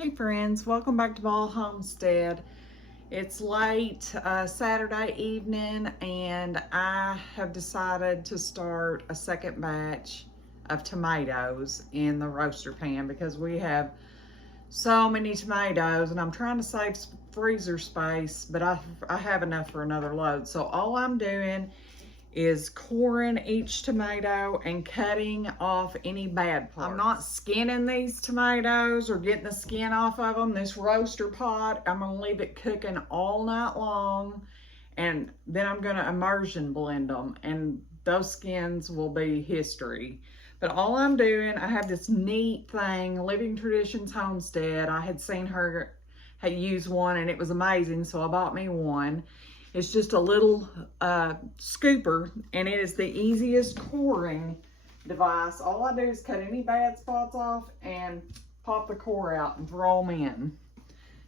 Hey friends, welcome back to Ball Homestead. It's late Saturday evening and I have decided to start a second batch of tomatoes in the roaster pan because we have so many tomatoes and I'm trying to save freezer space, but I have enough for another load. So all I'm doing is coring each tomato and cutting off any bad parts. I'm not skinning these tomatoes or getting the skin off of them. This roaster pot, I'm gonna leave it cooking all night long, and then I'm gonna immersion blend them, and those skins will be history. But all I'm doing, I have this neat thing, Living Traditions Homestead. I had seen her use one and it was amazing, so I bought me one. It's just a little scooper, and it is the easiest coring device. All I do is cut any bad spots off and pop the core out and throw them in.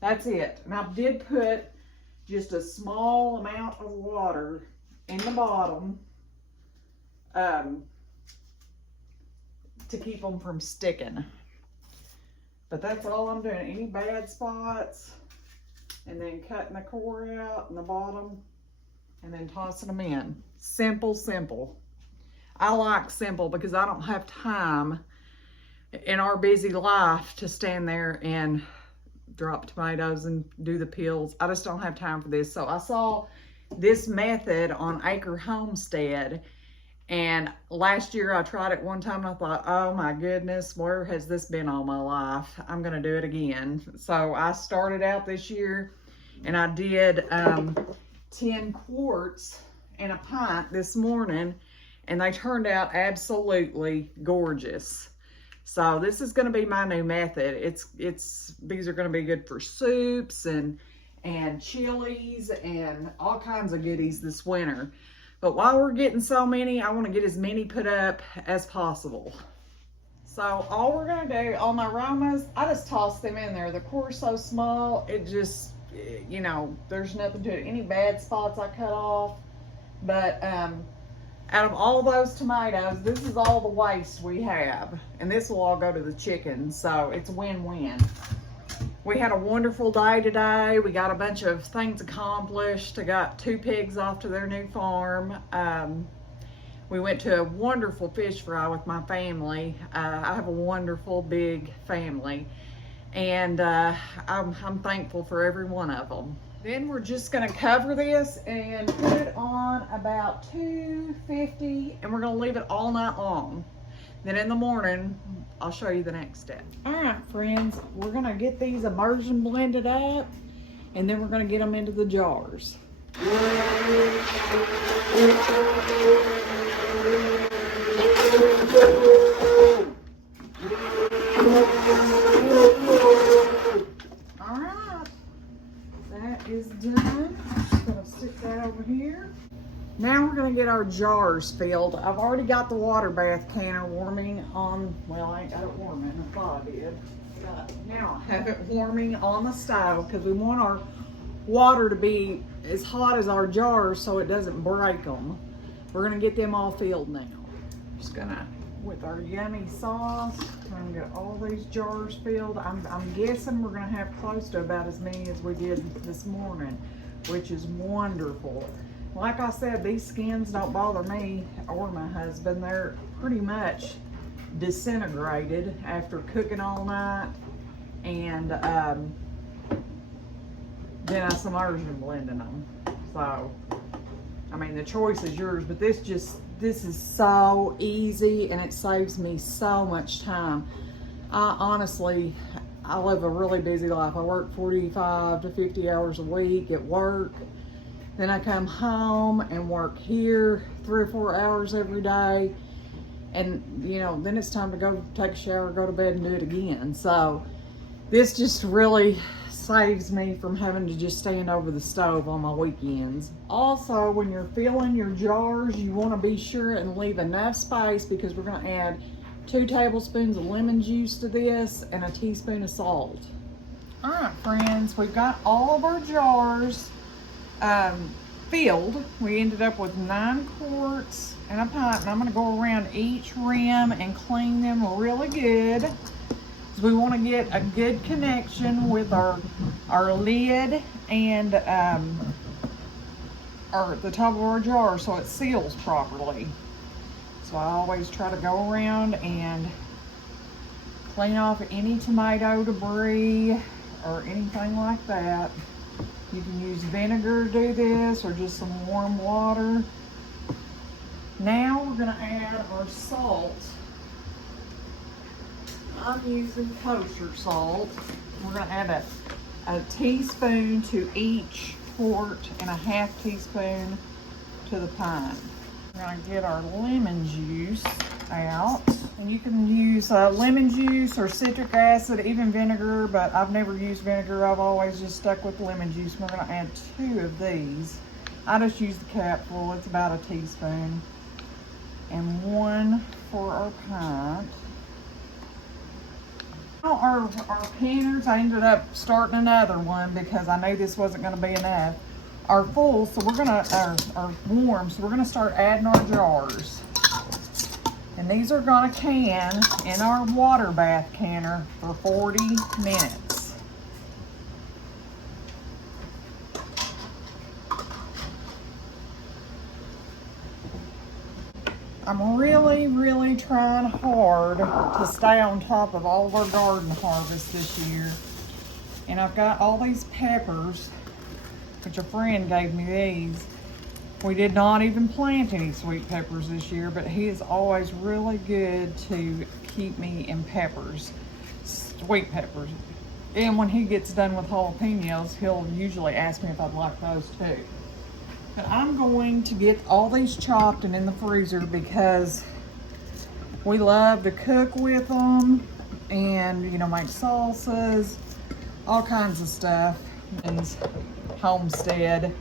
That's it. And I did put just a small amount of water in the bottom to keep them from sticking. But that's all I'm doing. Any bad spots, and then cutting the core out in the bottom and then tossing them in. Simple, simple. I like simple because I don't have time in our busy life to stand there and drop tomatoes and do the peels. I just don't have time for this. So I saw this method on Acre Homestead, and last year I tried it one time and I thought, oh my goodness, where has this been all my life? I'm gonna do it again. So I started out this year and I did 10 quarts and a pint this morning, and they turned out absolutely gorgeous. So this is gonna be my new method. These are gonna be good for soups and chilies and all kinds of goodies this winter. But while we're getting so many, I want to get as many put up as possible. So all we're going to do on my aromas, I just toss them in there. The core's so small, it just, you know, there's nothing to it. Any bad spots I cut off. But out of all those tomatoes, this is all the waste we have. And this will all go to the chickens, so it's a win-win. We had a wonderful day today. We got a bunch of things accomplished. I got 2 pigs off to their new farm. We went to a wonderful fish fry with my family. I have a wonderful big family, and I'm thankful for every one of them. Then we're just gonna cover this and put it on about 250, and we're gonna leave it all night long. Then in the morning, I'll show you the next step. All right, friends, we're gonna get these immersion blended up, and then we're gonna get them into the jars. All right, that is done. I'm just gonna stick that over here. Now we're gonna get our jars filled. I've already got the water bath canner warming on, well, I ain't got it warming, I thought I did. Now I have it warming on the stove because we want our water to be as hot as our jars so it doesn't break them. We're gonna get them all filled now. Just gonna, with our yummy sauce, I'm gonna get all these jars filled. I'm guessing we're gonna have close to about as many as we did this morning, which is wonderful. Like I said, these skins don't bother me or my husband. They're pretty much disintegrated after cooking all night, and then I immersion blending them. So, I mean, the choice is yours, but this is so easy and it saves me so much time. Honestly, I live a really busy life. I work 45 to 50 hours a week at work. Then I come home and work here 3 or 4 hours every day. And, you know, then it's time to go take a shower, go to bed and do it again. So this just really saves me from having to just stand over the stove on my weekends. Also, when you're filling your jars, you want to be sure and leave enough space because we're going to add 2 tablespoons of lemon juice to this and a teaspoon of salt. All right, friends, we've got all of our jars filled. We ended up with 9 quarts and a pint, and I'm going to go around each rim and clean them really good. We want to get a good connection with our lid and the top of our jar so it seals properly. So I always try to go around and clean off any tomato debris or anything like that. You can use vinegar to do this or just some warm water. Now we're going to add our salt. I'm using kosher salt. We're going to add a teaspoon to each quart and a half teaspoon to the pint. We're going to get our lemon juice out. And you can use lemon juice or citric acid, even vinegar, but I've never used vinegar. I've always just stuck with lemon juice. We're going to add 2 of these. I just use the capful. It's about a teaspoon. And 1 for our pint. Our panners, I ended up starting another one because I knew this wasn't going to be enough, are full, so we're going to, are warm, so we're going to start adding our jars. And these are going to can in our water bath canner for 40 minutes. I'm really trying hard to stay on top of all of our garden harvest this year. And I've got all these peppers, which a friend gave me these. We did not even plant any sweet peppers this year, but he is always really good to keep me in peppers, sweet peppers. And when he gets done with jalapenos, he'll usually ask me if I'd like those too. But I'm going to get all these chopped and in the freezer because we love to cook with them and, you know, make salsas, all kinds of stuff. And homestead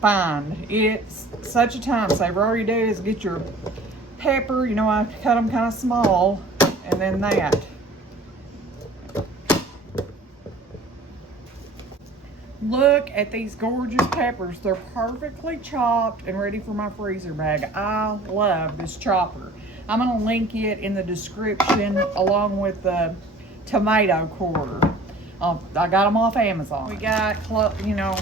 find. It's such a time saver. All you do is get your pepper, you know, I cut them kind of small, and then that. Look at these gorgeous peppers. They're perfectly chopped and ready for my freezer bag. I love this chopper. I'm going to link it in the description along with the tomato quarter. I got them off Amazon. We got, you know,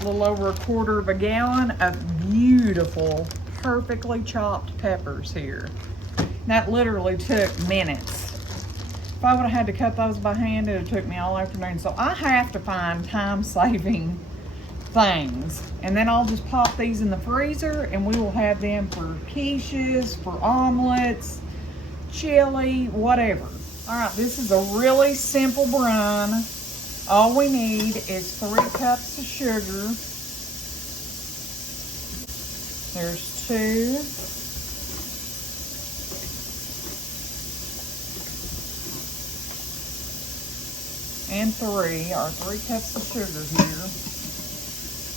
a little over 1/4 gallon of beautiful, perfectly chopped peppers here. That literally took minutes. If I would have had to cut those by hand, it would have took me all afternoon. So I have to find time-saving things. And then I'll just pop these in the freezer and we will have them for quiches, for omelets, chili, whatever. All right, this is a really simple brine. All we need is 3 cups of sugar. There's 2. And 3 are 3 cups of sugar here.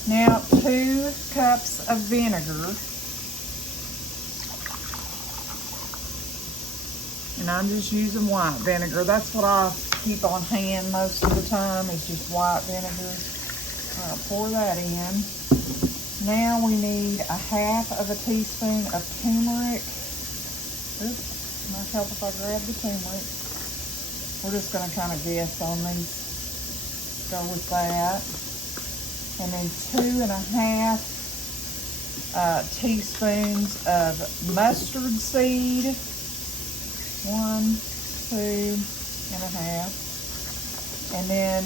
Now 2 cups of vinegar. And I'm just using white vinegar. That's what I keep on hand most of the time, is just white vinegar. I'll pour that in. Now we need 1/2 teaspoon of turmeric. Oops, might help if I grab the turmeric. We're just going to kind of guess on these. Go with that. And then 2 1/2 teaspoons of mustard seed. 1, 2 1/2. And then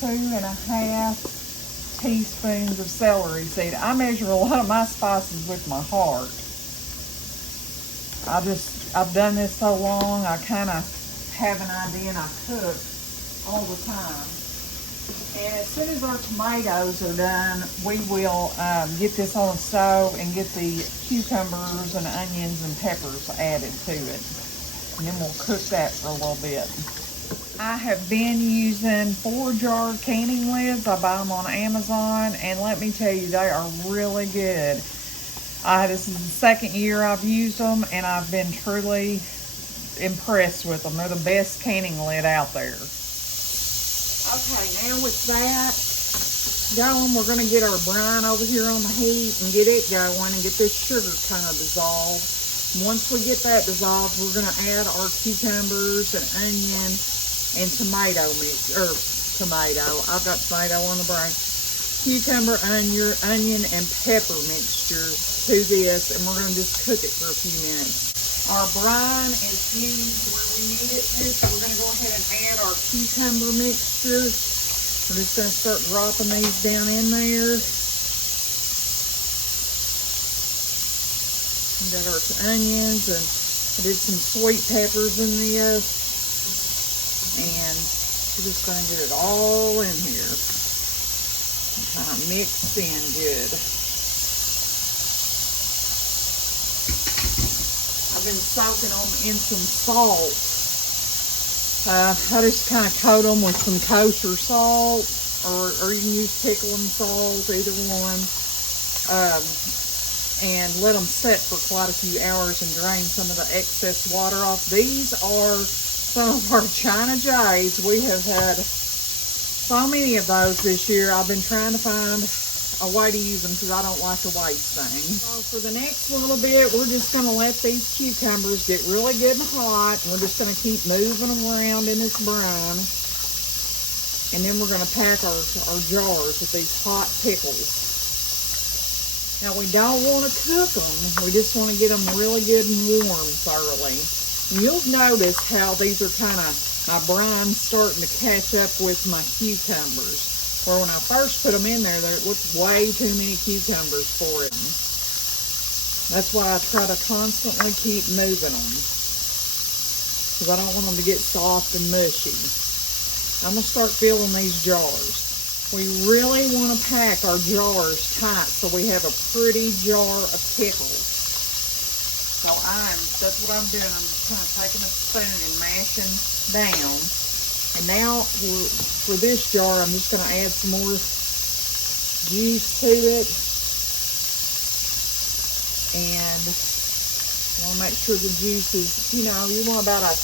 2 1/2 teaspoons of celery seed. I measure a lot of my spices with my heart. I've done this so long, I kind of have an idea, and I cook all the time. And as soon as our tomatoes are done, we will get this on the stove and get the cucumbers and onions and peppers added to it. And then we'll cook that for a little bit. I have been using 4-jar canning lids. I buy them on Amazon, and let me tell you, they are really good. This is the 2nd year I've used them, and I've been truly impressed with them. They're the best canning lid out there. Okay, now with that going, we're going to get our brine over here on the heat and get it going and get this sugar kind of dissolved. Once we get that dissolved, we're gonna add our cucumbers and onion and tomato mix, or tomato, I've got tomato on the brain. Cucumber, onion, and pepper mixture to this, and we're gonna just cook it for a few minutes. Our brine is used where we need it to, so we're gonna go ahead and add our cucumber mixture. We're just gonna start dropping these down in there. We got our onions, and I did some sweet peppers in this, and we're just gonna get it all in here. Kind of mixed in good. I've been soaking them in some salt. I just kind of coat them with some kosher salt, or you can use pickling salt, either one. And let them set for quite a few hours and drain some of the excess water off. These are some of our China J's. We have had so many of those this year. I've been trying to find a way to use them because I don't like to waste things. So for the next little bit, we're just going to let these cucumbers get really good and hot. We're just going to keep moving them around in this brine. And then we're going to pack our jars with these hot pickles. Now we don't want to cook them. We just want to get them really good and warm thoroughly. And you'll notice how these are kind of, my brine's starting to catch up with my cucumbers. Where when I first put them in there, it looked way too many cucumbers for it. That's why I try to constantly keep moving them, because I don't want them to get soft and mushy. I'm going to start filling these jars. We really want to pack our jars tight so we have a pretty jar of pickles. So that's what I'm doing. I'm just kind of taking a spoon and mashing down. And now for this jar, I'm just going to add some more juice to it. And I want to make sure the juice is, you want about a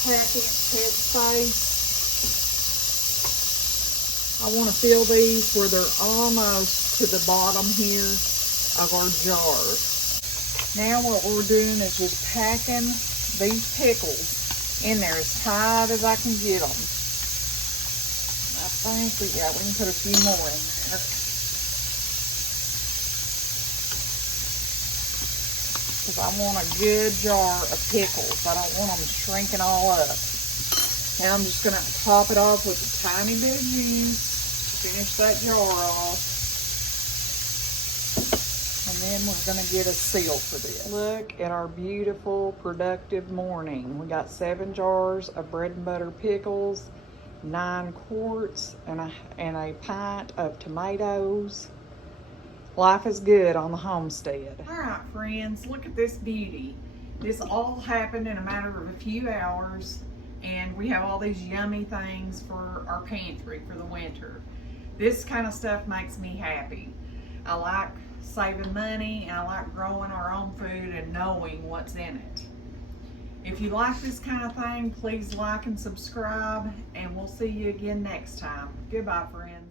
half-inch head space. I want to fill these where they're almost to the bottom here of our jar. Now what we're doing is just packing these pickles in there as tight as I can get them. I think we can put a few more in there. Because I want a good jar of pickles. I don't want them shrinking all up. Now I'm just going to top it off with a tiny bit of juice. Finish that jar off. And then we're going to get a seal for this. Look at our beautiful, productive morning. We got 7 jars of bread and butter pickles, 9 quarts, and a pint of tomatoes. Life is good on the homestead. All right, friends, look at this beauty. This all happened in a matter of a few hours, and we have all these yummy things for our pantry for the winter. This kind of stuff makes me happy. I like saving money, and I like growing our own food and knowing what's in it. If you like this kind of thing, please like and subscribe, and we'll see you again next time. Goodbye, friends.